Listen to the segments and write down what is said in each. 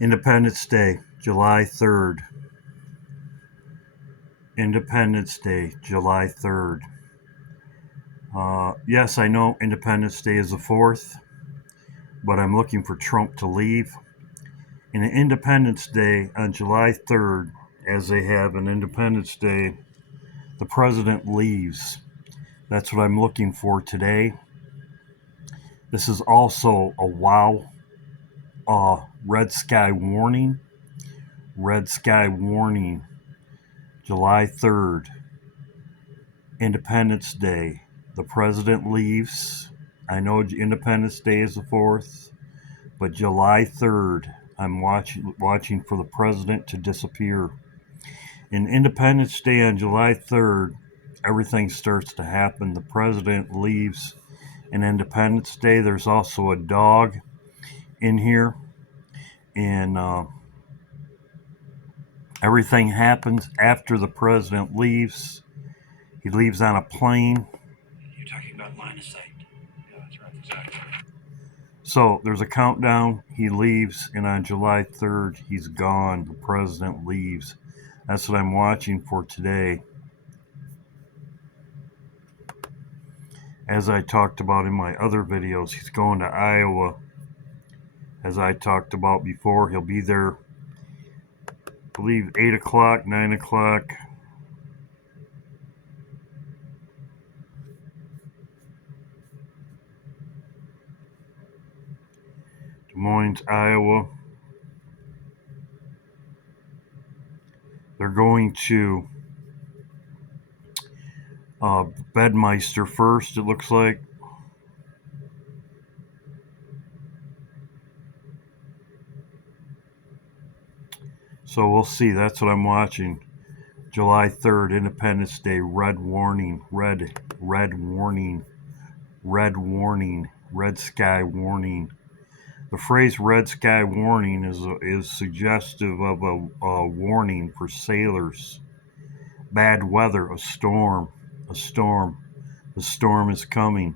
Independence Day, July 3rd. Independence Day, July 3rd. Yes, I know Independence Day is the 4th, but I'm looking for Trump to leave. And Independence Day on July 3rd, as they have an Independence Day, the president leaves. That's what I'm looking for today. This is also a wow red sky warning. Red sky warning. July 3rd, Independence Day. The president leaves. I know Independence Day is the 4th, but July 3rd, I'm watching for the president to disappear. In Independence Day on July 3rd, everything starts to happen. The president leaves. In Independence Day, there's also a dog in here, and everything happens after the president leaves. He leaves on a plane. You're talking about line of sight. Yeah, that's right, exactly. So there's a countdown. He leaves, and on July 3rd, he's gone. The president leaves. That's what I'm watching for today. As I talked about in my other videos, he's going to Iowa. As I talked about before, he'll be there, I believe, 8 o'clock, 9 o'clock. Des Moines, Iowa. They're going to Bedminster first, it looks like. So we'll see. That's what I'm watching. July 3rd, Independence Day, red warning, red warning, red warning, red sky warning. The phrase red sky warning is suggestive of a warning for sailors. Bad weather, a storm, a storm. The storm is coming.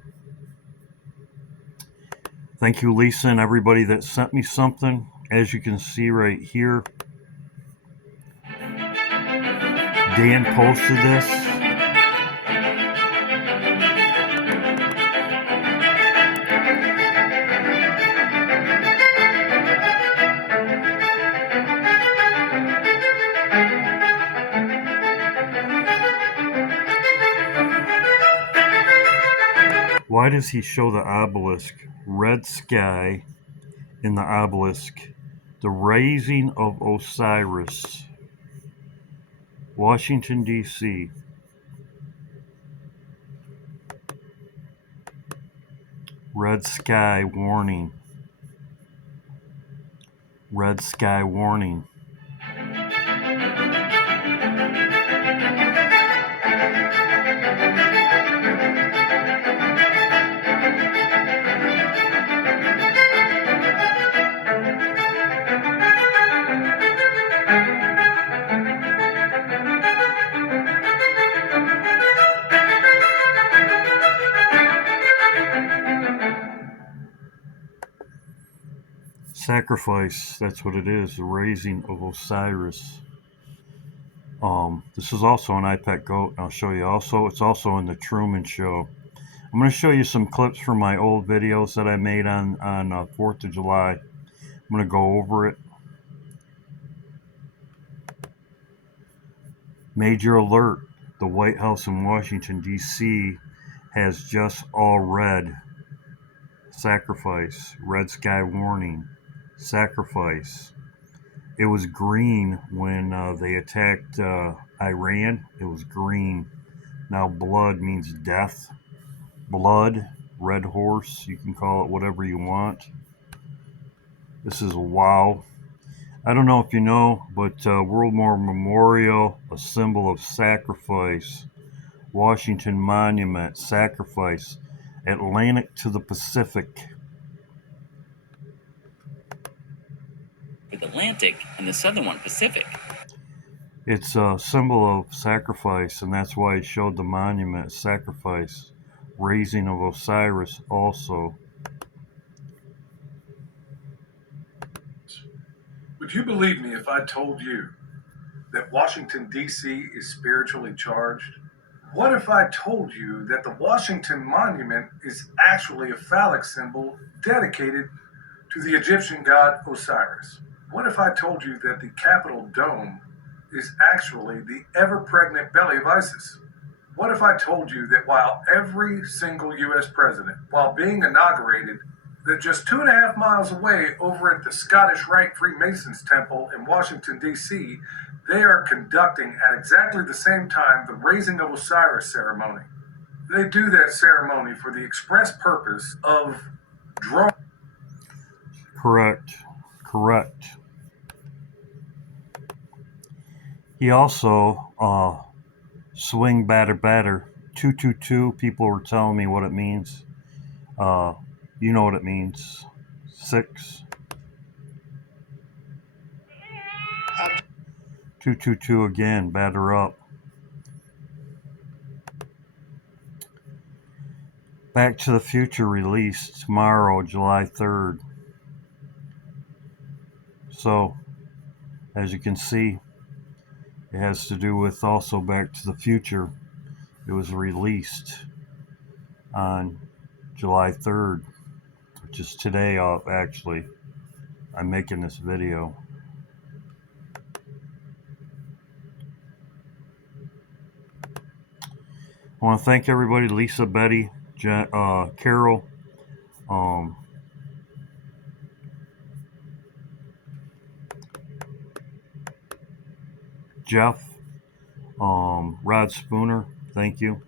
Thank you, Lisa, and everybody that sent me something. As you can see right here, Dan posted this. Why does he show the obelisk? Red sky in the obelisk. The raising of Osiris. Washington, D.C. Red sky warning. Red sky warning. Sacrifice, that's what it is, the raising of Osiris. This is also an iPet goat, and I'll show you also. It's also in the Truman Show. I'm going to show you some clips from my old videos that I made on 4th of July. I'm going to go over it. Major alert. The White House in Washington, D.C. has just all red. Sacrifice. Red sky warning. Sacrifice. It was green when they attacked Iran. It was green. Now blood means death. Blood, red horse, you can call it whatever you want. This is wow. I don't know if you know, but World War Memorial, a symbol of sacrifice. Washington Monument, sacrifice. Atlantic to the Pacific. With Atlantic and the southern one Pacific. It's a symbol of sacrifice, and that's why it showed the monument, sacrifice. Raising of Osiris also. Would you believe me if I told you that Washington, D.C. is spiritually charged? What if I told you that the Washington Monument is actually a phallic symbol dedicated to the Egyptian god Osiris? What if I told you that the Capitol Dome is actually the ever pregnant belly of Isis? What if I told you that while every single U.S. president, while being inaugurated, that just 2.5 miles away over at the Scottish Rite Freemasons Temple in Washington, D.C., they are conducting at exactly the same time the Raising of Osiris ceremony. They do that ceremony for the express purpose of drawing. Correct. Correct. He also, swing batter batter, 222. People were telling me what it means. You know what it means. 6. 222 again, batter up. Back to the Future released tomorrow, July 3rd. So, as you can see, it has to do with also Back to the Future. It was released on July 3rd, which is today, actually. I'm making this video. I want to thank everybody, Lisa, Betty, Carol, Jeff, Rod Spooner, thank you.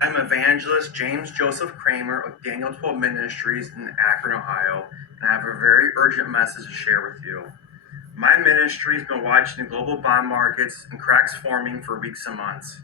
I'm Evangelist James Joseph Kramer of Daniel 12 Ministries in Akron, Ohio, and I have a very urgent message to share with you. My ministry has been watching the global bond markets and cracks forming for weeks and months.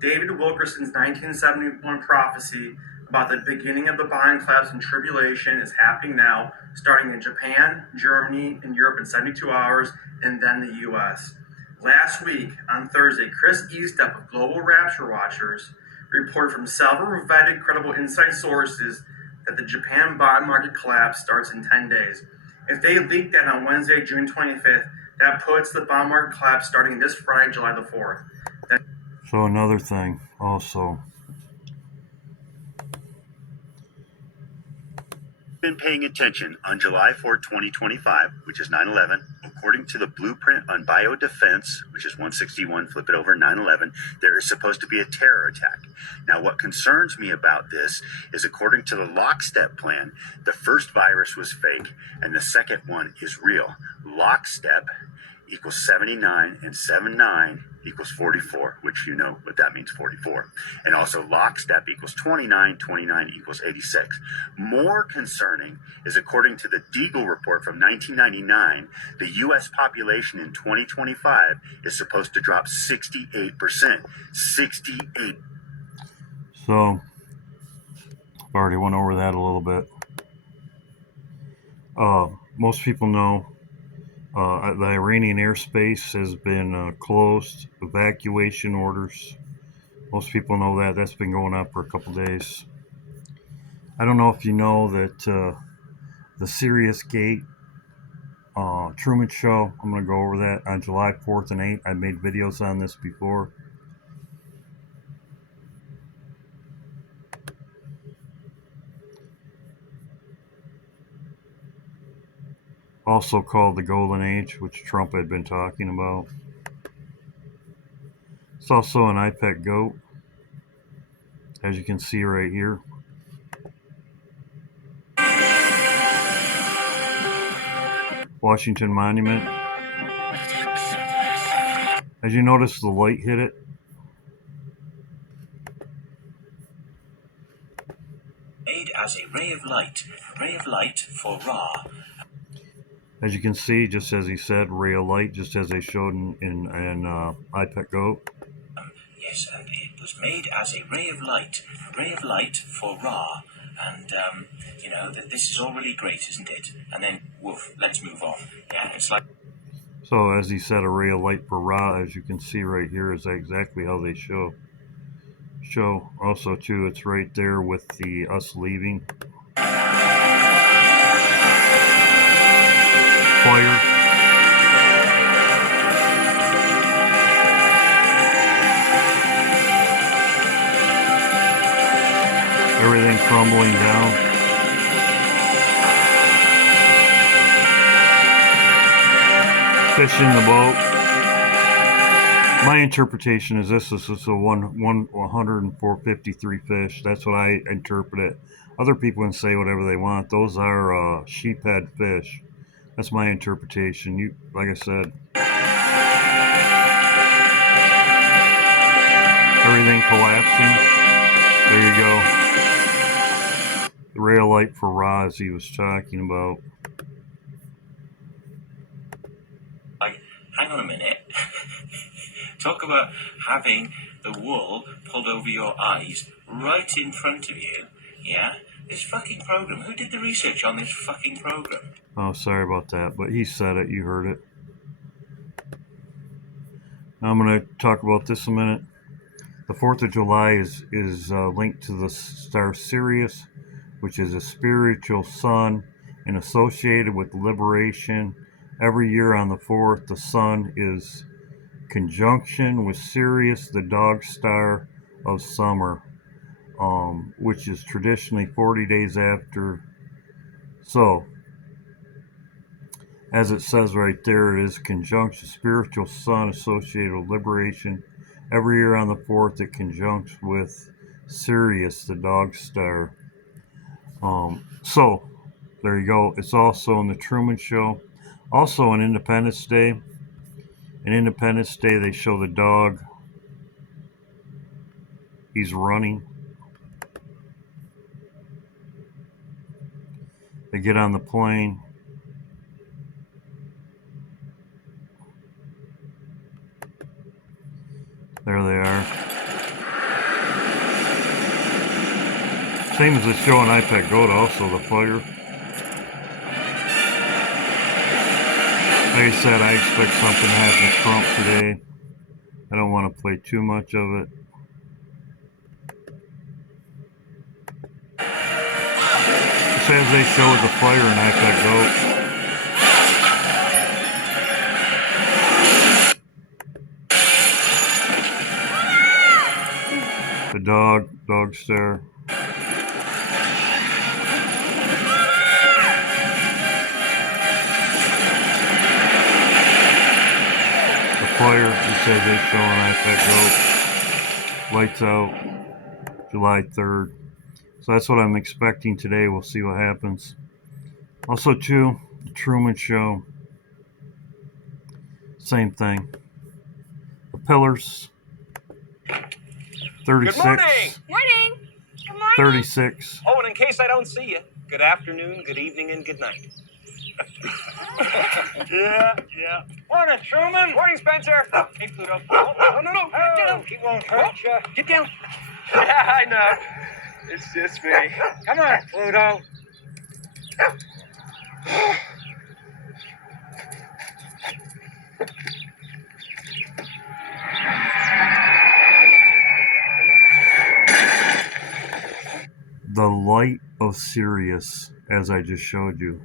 David Wilkerson's 1971 prophecy about the beginning of the bond collapse and tribulation is happening now, starting in Japan, Germany, and Europe in 72 hours, and then the U.S. Last week, on Thursday, Chris Estep of Global Rapture Watchers reported from several vetted credible inside sources that the Japan bond market collapse starts in 10 days. If they leaked that on Wednesday, June 25th, that puts the bond market collapse starting this Friday, July the 4th. So another thing also. Been paying attention on July 4, 2025, which is 9/11, according to the blueprint on biodefense, which is 161, flip it over, 9/11, there is supposed to be a terror attack. Now, what concerns me about this is according to the lockstep plan, the first virus was fake and the second one is real. Lockstep equals 79 and 79 equals 44, which you know what that means, 44. And also lockstep equals 29, 29 equals 86. More concerning is according to the Deagle report from 1999, the U.S. population in 2025 is supposed to drop 68%. 68. So, I've already went over that a little bit. Most people know the Iranian airspace has been closed, evacuation orders. Most people know that. That's been going on for a couple days. I don't know if you know that the Sirius Gate Truman Show, I'm going to go over that on July 4th and 8th. I made videos on this before. Also called the Golden Age, which Trump had been talking about. It's also an IPEC goat, as you can see right here. Washington Monument. As you notice, the light hit it. Made as a ray of light for Ra. As you can see, just as he said, ray of light, just as they showed in IPEC goat. Yes, and it was made as a ray of light for Ra. And, this is all really great, isn't it? And then, woof, let's move on. Yeah, it's like... So, as he said, a ray of light for Ra, as you can see right here, is exactly how they show. Also, too, it's right there with the us leaving. fire. Everything crumbling down. Fish in the boat. My interpretation is this is a 104.53 fish. That's what I interpret it. Other people can say whatever they want. Those are sheephead fish. That's my interpretation. You, like I said, everything collapsing. There you go. The rayolite for Roz he was talking about. Like, hang on a minute. Talk about having the wool pulled over your eyes right in front of you. Yeah? This fucking program. Who did the research on this fucking program? Oh, sorry about that, but he said it. You heard it. Now I'm going to talk about this a minute. The 4th of July is linked to the star Sirius, which is a spiritual sun and associated with liberation. Every year on the 4th, the sun is conjunction with Sirius, the dog star of summer, which is traditionally 40 days after. So, as it says right there, it is conjunction, spiritual sun associated with liberation. Every year on the 4th, it conjuncts with Sirius, the dog star. So, there you go. It's also in the Truman Show. Also on Independence Day. In Independence Day, they show the dog. He's running. They get on the plane. There they are. Same as the show on iPad Go, also the fire. Like I said, I expect something to happen to Trump today. I don't want to play too much of it. Just as they show with the fire in iPad Go. The dog star. Fire, it says they show on iPad Go. Lights out, July 3rd. So that's what I'm expecting today. We'll see what happens. Also, too, the Truman Show. Same thing. The Pillars. 36. Good morning. Morning. Good morning. 36. Oh, and in case I don't see you, good afternoon, good evening, and good night. Yeah. Morning, Truman. Morning, Spencer. Hey, Pluto. Oh, no. Get down. He won't hurt you. Get down. Yeah, I know. It's just me. Come on, Pluto. The light of Sirius, as I just showed you.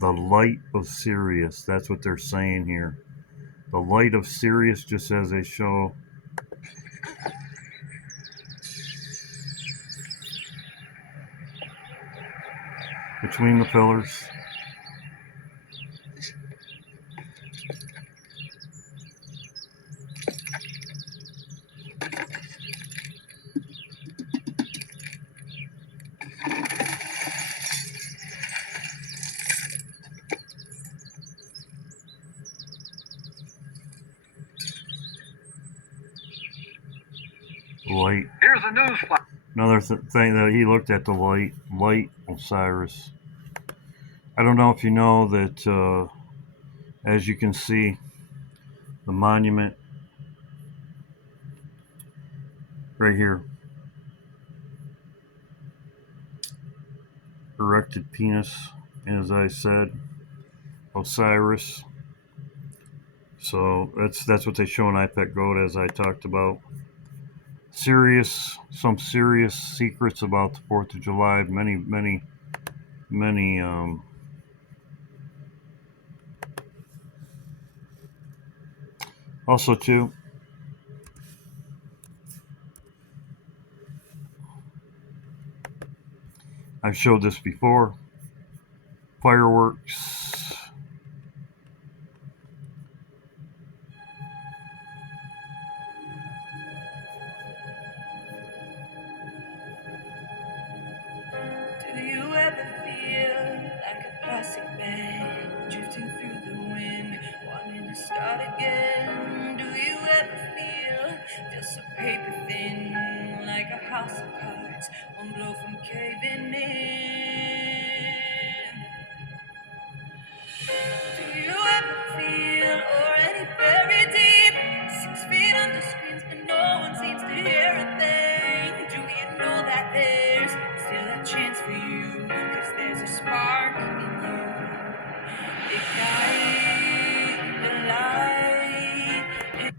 The light of Sirius. That's what they're saying here. The light of Sirius, just as they show. Between the pillars. Light. Here's a news flash. Another thing that he looked at the light Osiris. I don't know if you know that, as you can see, the monument right here, erected penis, as I said, Osiris. So that's what they show in iPad Go, as I talked about. Some serious secrets about the 4th of July. Many Also, too, I've showed this before. Fireworks. Do you ever feel like a plastic bag drifting through the wind, wanting to start again? Do you ever feel just a paper thin, like a house of cards, one blow from caving in? Do you ever feel already buried deep, 6 feet under screens, but no one seems to hear a thing? Do you know that there's still a chance for you? 'Cause there's a spark in you. Ignite the light.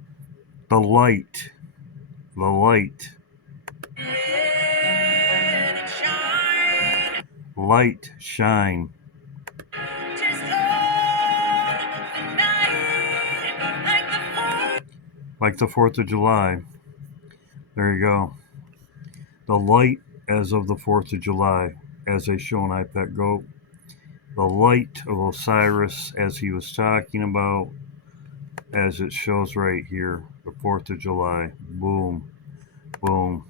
The light. The light. Let it shine. Light. Shine. Just on the night, Like the 4th of July. There you go. The light as of the 4th of July, as they show in iPet Go. The light of Osiris, as he was talking about, as it shows right here, the 4th of July. Boom. Boom.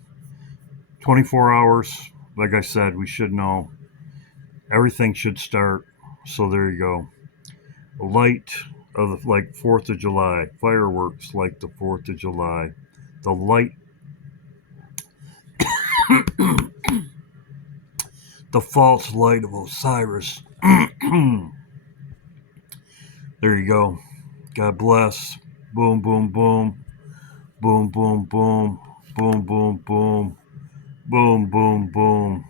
24 hours. Like I said, we should know. Everything should start. So there you go. The light of the, like 4th of July. Fireworks like the 4th of July. The light. The false light of Osiris. There you go. God bless. Boom, boom, boom. Boom, boom, boom. Boom, boom, boom. Boom, boom, boom.